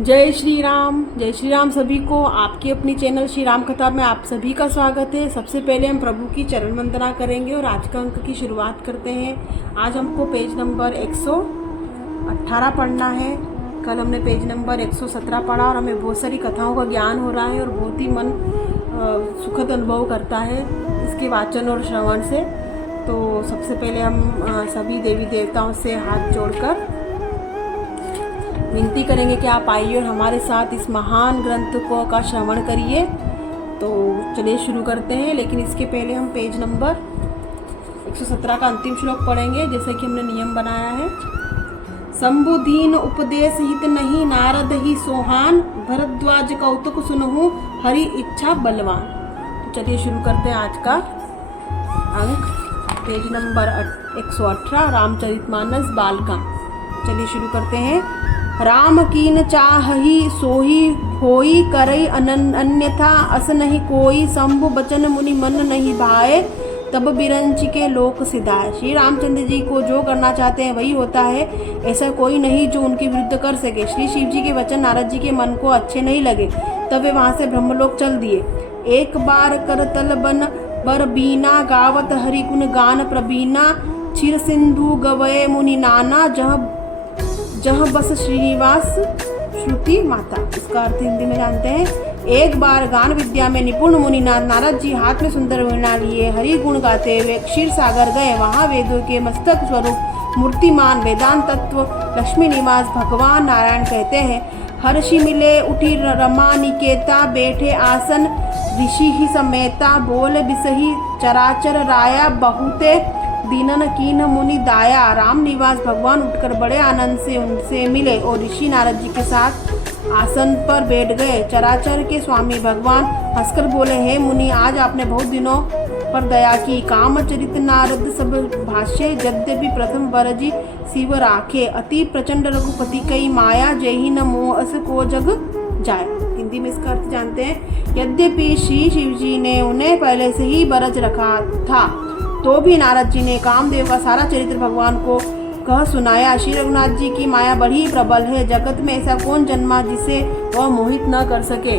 जय श्री राम सभी को। आपकी अपनी चैनल श्री राम कथा में आप सभी का स्वागत है। सबसे पहले हम प्रभु की चरण वंदना करेंगे और आज का अंक की शुरुआत करते हैं। आज हमको पेज नंबर 118 पढ़ना है। कल हमने पेज नंबर 117 पढ़ा और हमें बहुत सारी कथाओं का ज्ञान हो रहा है और बहुत ही मन सुखद अनुभव करता है इसके वाचन और श्रवण से। तो सबसे पहले हम सभी देवी देवताओं से हाथ जोड़कर विनती करेंगे कि आप आइए और हमारे साथ इस महान ग्रंथ को का श्रवण करिए। तो चलिए शुरू करते हैं, लेकिन इसके पहले हम पेज नंबर 117 का अंतिम श्लोक पढ़ेंगे जैसे कि हमने नियम बनाया है। शंभुदीन उपदेश हित नहीं, नारद ही सोहान, भरद्वाज कौतुक सुनहु, हरि इच्छा बलवान। तो चलिए शुरू करते हैं आज का अंक। Page number 118 Ramcharitmanas Balkand. चलिए शुरू करते हैं। राम कीन चाहहि सोही होई, करई अन्यथा अस नहीं कोई, शंभु बचन मुनि मन नहीं भाए, तब बिरंच के लोक सिधाए। श्री रामचंद्र जी को जो करना चाहते हैं वही होता है, ऐसा कोई नहीं जो उनके विरुद्ध कर सके। श्री शिव जी के वचन नारद जी के मन को अच्छे नहीं लगे, तब वे वहां से ब्रह्मलोक चल दिए। एक बार करतल बन बर बीना, गावत हरि गुण गान प्रबीना, क्षीर सिंधु गवये मुनि नाना, जह बस श्रीनिवास श्रुति माता। इसका अर्थ हिंदी में जानते हैं। एक बार गान विद्या में निपुण मुनिनाथ नारद जी हाथ में सुंदर वीणा लिए हरि गुण गाते हुए क्षीर सागर गए। वहां वेदों के मस्तक स्वरूप मूर्तिमान वेदांत तत्व लक्ष्मी निवास भगवान नारायण कहते हैं। हर्षि मिले उठी रमा निकेता, बैठे आसन ऋषि ही समेता, बोल बिसही चराचर राया, बहुते दीनन कीन मुनि दाया। राम निवास भगवान उठकर बड़े आनंद से उनसे मिले और ऋषि नारद जी के साथ आसन पर बैठ गए। चराचर के स्वामी भगवान हंसकर बोले, हे मुनि, आज आपने बहुत दिनों पर दया की। कामचरित नारद सब भाष्य, यद्यपि प्रथम वरजी शिव राखे, अति प्रचंड रघुपति कई माया, जय न मोह अस को जग जाए। हिंदी में इसका अर्थ जानते हैं। यद्यपि श्री शिव जी ने उन्हें पहले से ही बरज रखा था, तो भी नारद जी ने कामदेव का सारा चरित्र भगवान को कह सुनाया। श्री रघुनाथ जी की माया बड़ी प्रबल है, जगत में ऐसा कौन जन्मा जिसे वह मोहित न कर सके।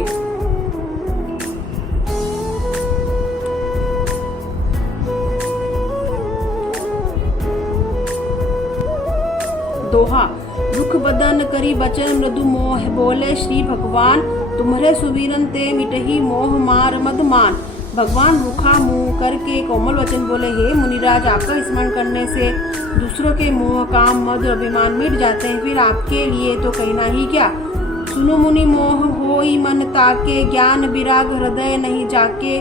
दोहा। रुख बदन करी बचन मृदु मोह, बोले श्री भगवान, तुम्हारे सुवीरन ते मिटही मोह मार मदमान। भगवान रुखा मुंह करके कोमल वचन बोले, हे मुनिराज, आपका स्मरण करने से दूसरों के मोह काम मद और अभिमान मिट जाते हैं, फिर आपके लिए तो कहना ही क्या। सुनो मुनि, मोह होई मन ताके, ज्ञान विराग हृदय नहीं जाके,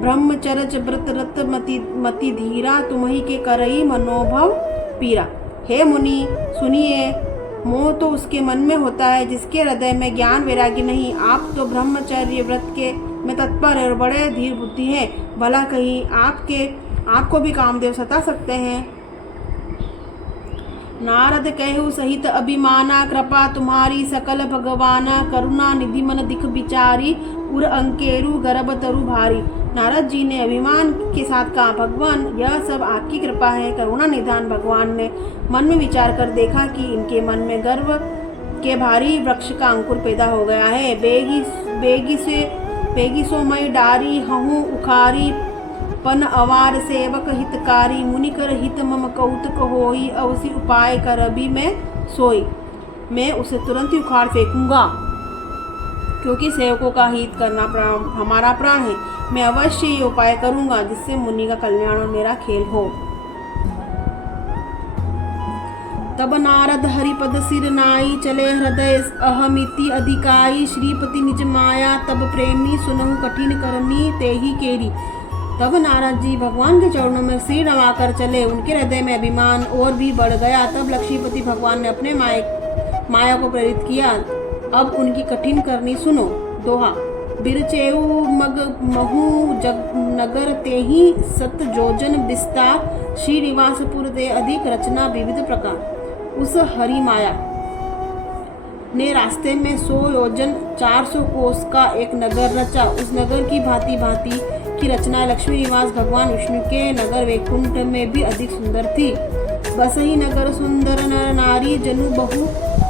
ब्रह्मचर्य व्रत रत मति धीरा, तुम्ही के करई मनोभव पीरा। हे मुनि सुनिए, मोह तो उसके मन में होता है जिसके हृदय में ज्ञान वैराग्य नहीं। आप तो ब्रह्मचर्य व्रत के में तत्पर है और बड़े धीर बुद्धि है। भला कहीं आपको भी कामदेव सता सकते हैं। नारद कहु सहित अभिमाना, कृपा तुम्हारी सकल भगवाना, करुणा निधि मन दिख विचारी, उर अंकेरु गर्भ तरु भारी। नारद जी ने अभिमान के साथ कहा, भगवान, यह सब आपकी कृपा है। करुणा निधान भगवान ने मन में विचार कर देखा कि इनके मन में गर्भ के भारी वृक्ष का अंकुर पैदा हो गया है। बेगी सो मई डारी हूँ उखारी, पन अवार सेवक हितकारी, मुनि कर हित मम कौतुक होई, अवसी उपाय कर भी मैं सोई। मैं उसे तुरंत ही उखाड़ फेंकूंगा, क्योंकि सेवकों का हित करना हमारा प्राण है। मैं अवश्य ये उपाय करूंगा जिससे मुनि का कल्याण और मेरा खेल हो। तब नारद हरिपद सिर नाई, चले हृदय अहमिति अधिकाई, श्रीपति निज माया तब प्रेमी, सुनहु कठिन करनी तेहि केरी। तब नारद जी भगवान के चरणों में सिर नवाकर चले, उनके हृदय में अभिमान और भी बढ़ गया। तब लक्ष्मीपति भगवान ने अपने माया को प्रेरित किया, अब उनकी कठिन करनी सुनो। दोहा। बिरचेऊ मग महु जग नगर, तेहि सत जोजन विस्तार, श्रीनिवासपुर ते अधिक रचना विविध प्रकार। उस हरि माया ने रास्ते में 100 योजन 400 कोस का एक नगर रचा। उस नगर की भांति भांति की रचना लक्ष्मी निवास भगवान विष्णु के नगर वैकुंठ में भी अधिक सुंदर थी। बसही नगर सुंदर नर नारी, जनु बहु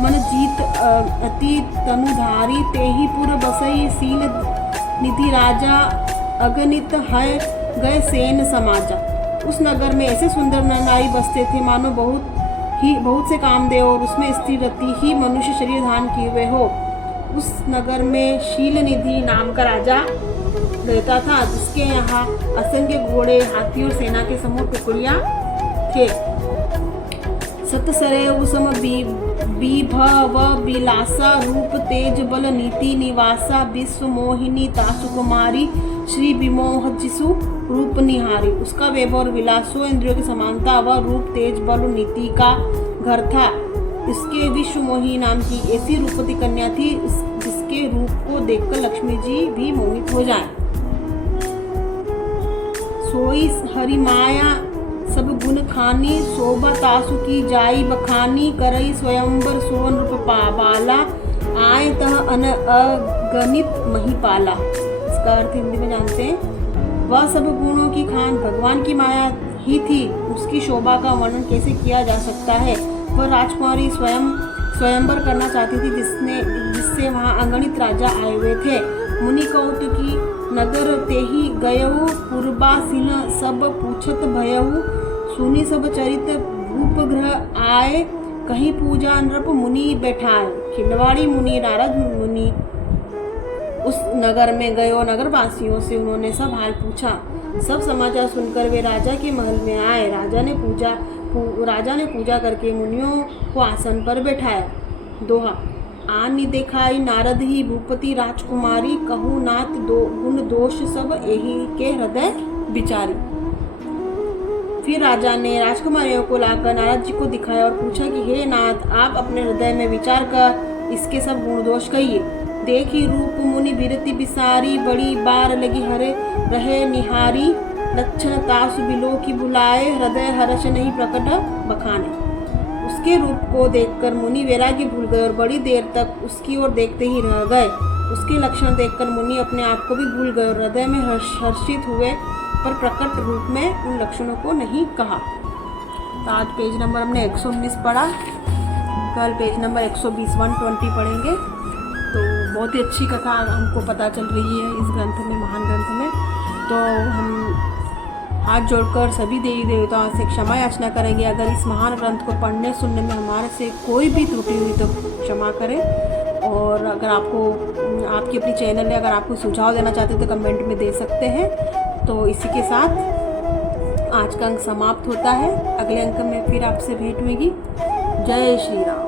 मन जीत अति तनुधारी तेहि पुर बसई शील निधि राजा अगणित है गए सेन समाजा। उस नगर में ऐसे सुंदर नारी बसते थे मानो बहुत से कामदेव और उसमें स्त्री रति ही मनुष्य शरीर धारण किए हुए हो। उस नगर में शील निधि नाम का राजा रहता था, जिसके यहाँ असंख्य घोड़े, हाथी और सेना के समूह टुकड़ियाँ थे। सतसरे सम विभव विलासा रूप तेज बल नीति निवासा विश्व मोहिनी तासु कुमारी श्री विमोह जिसु रूप निहारी। उसका वैभव और विलासो इंद्रियों की समानता व रूप तेज बल नीति का घर था। इसके विश्व मोहिनी नाम की ऐसी रूपवती कन्या थी जिसके रूप को देखकर लक्ष्मी जी भी मोहित हो जाए। सोई हरि माया सब गुण खानी शोभा तासु की जाई बखानी करई स्वयंवर सोन रूप बाला आय तह अगणित महिपाला। इसका अर्थ हिंदी में जानते हैं। वह सब गुणों की खान भगवान की माया ही थी, उसकी शोभा का वर्णन कैसे किया जा सकता है। वह राजकुमारी स्वयंवर करना चाहती थी जिससे वहाँ अगणित राजा आए हुए थे। मुनि कौतुकी नगर तेहि गयहु पूर्वासीन सब पूछत भयहु सुनी सब चरित भूप ग्रह आए कहीं पूजा नृप मुनि बैठाए। खिलवाड़ी मुनि नारद मुनि उस नगर में गए और नगरवासियों से उन्होंने सब हाल पूछा। सब समाचार सुनकर वे राजा के महल में आए। राजा ने पूजा करके मुनियों को आसन पर बैठाया। दोहा आनि देखाई नारद ही भूपति राजकुमारी कहू नाथ गुण दोष सब एही के हृदय विचारी। फिर राजा ने राजकुमारियों को लाकर नारद जी को दिखाया और पूछा कि हे नाथ, आप अपने हृदय में विचार कर इसके सब गुण दोष कहिए। देखी रूप मुनि बिरति बिसारी बड़ी बार लगी हरे रहे निहारी लक्षण तासु बिलो की बुलाए हृदय हर्ष नहीं प्रकट बखाने। उसके रूप को देखकर मुनि वैराग्य भूल गए और बड़ी देर तक उसकी ओर देखते ही रह गए। उसके लक्षण देखकर मुनि अपने आप को भी भूल गए और हृदय में हर्षित हुए, पर प्रकट रूप में उन लक्षणों को नहीं कहा। तो आज पेज नंबर हमने 119 पढ़ा, कल पेज नंबर 120 120 पढ़ेंगे। तो बहुत ही अच्छी कथा हमको पता चल रही है इस ग्रंथ में, महान ग्रंथ में। तो हम हाथ जोड़कर सभी देवी देवताओं से क्षमा याचना करेंगे। अगर इस महान ग्रंथ को पढ़ने सुनने में हमारे से कोई भी त्रुटि हुई तो क्षमा करें। और अगर आपकी अपनी चैनल है, अगर आपको सुझाव देना चाहते हो तो कमेंट में दे सकते हैं। तो इसी के साथ आज का अंक समाप्त होता है। अगले अंक में फिर आपसे भेंट होगी। जय श्री राम।